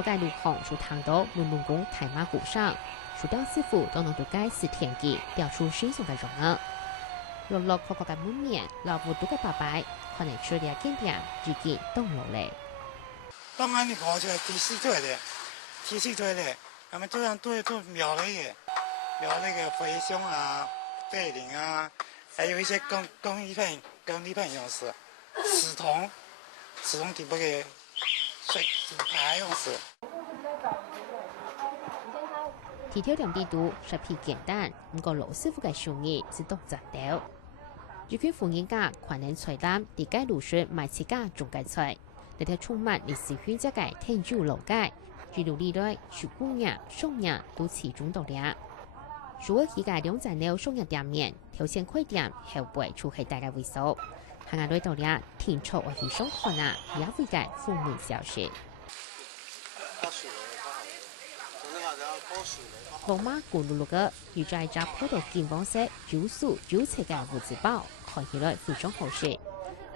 多街路行出唐到龙龙宫太马谷上，树雕师傅都能对街是田地雕出新鲜的容颜。落落khó khó嘅門面，老婦都嘅白白，可能出嚟景點已經凍落嚟。當然你跑出來提示出來的，他們這樣都描了一個，描那個飛熊啊、貝林啊，還有一些工藝品用詞，瓷銅底部嘅水牌用詞。鐵條兩地度實皮簡單，不過老師傅嘅手藝是獨特的。如果附近家可能採擔地街路上賣自家種嘅菜，呢條充滿歷史血跡嘅天主路街，住路呢類樹姑娘、松娘都始終到了。如果佢嘅兩層樓松人店面，條線開店後背處係大家會數，行下來到了天朝或係上看啊，也會嘅負面消息。羅馬古路路嘅預在只鋪到金黃色、有數有尺嘅物資包，看起來非常好食。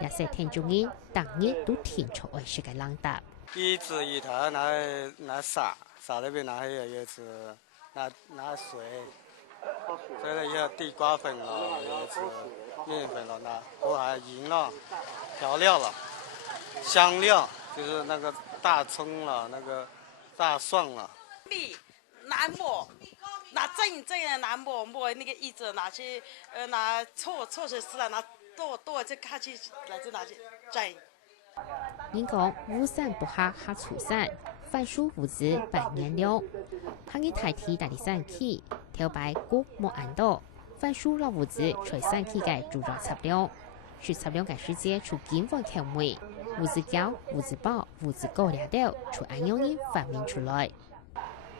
也是天主人當日都天朝愛食嘅冷搭。一字一頭拿撒那邊拿椰子，拿水，所以有地瓜粉了，椰子麵粉了，那都還鹽了，調料了，香料就是那個大蔥了，那個大蒜了。拿磨，拿正拿磨那個一隻拿去拿錯是死了，拿多再卡去來就拿去蒸。人講烏山不下下粗山，番薯物資百年了。行嘅大體大地山區，條白谷莫安多，番薯老物資隨山區嘅主要材料，是材料嘅世界出金黃口味，物資膠、物資包、物資高粱豆，從安樣人發明出來。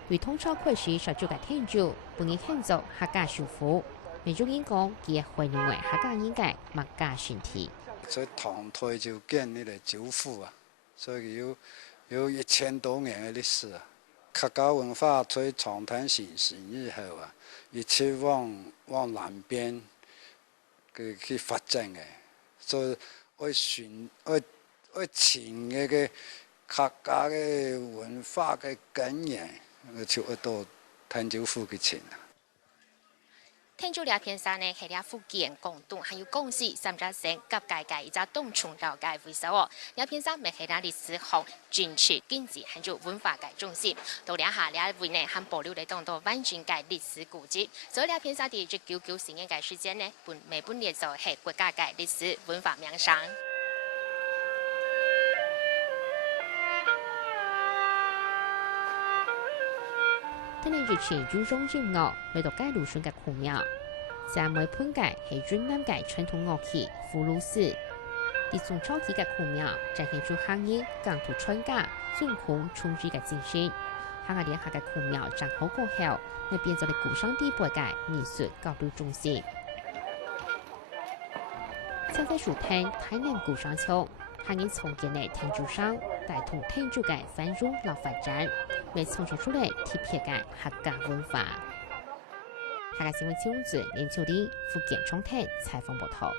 對通超開始實做嘅天主，本意慶祝客家舒服。民眾人講，佢係懷念為客家人嘅客家身體。在唐代就建呢個酒府啊，所以有1000多年嘅歷史啊。客家文化在長灘形成以後啊，一直往南邊去發展嘅，所以愛傳嘅客家嘅文化嘅根源，就會到天酒府嘅前啊。天主兩片山呢，係啲福建、廣東還有廣西三隻省夾界一隻東涌繞界會所哦。兩片山咪係啲歷史學、軍事、經濟還有文化界中心。到兩下兩位呢，還保留嚟當到萬軍界歷史古蹟。所以兩片山地1994年嘅時間呢，每本列就係國家界歷史文化名山。睇嚟日前注重音樂，嚟到街路上嘅古廟，社會判界係雲南嘅傳統樂器葫蘆絲。啲中初期嘅古廟展現出行業港土傳家、尊孔重視嘅精神。行下連下嘅古廟站好過後，咪變咗你古商地輩嘅藝術高度重視。參賽樹廳台南古商橋，行業重建嘅天主商帶動天主嘅繁榮和發展。未創造出嚟特別嘅客家文化。客家新聞節目組連秋玲福建重聽採訪報道。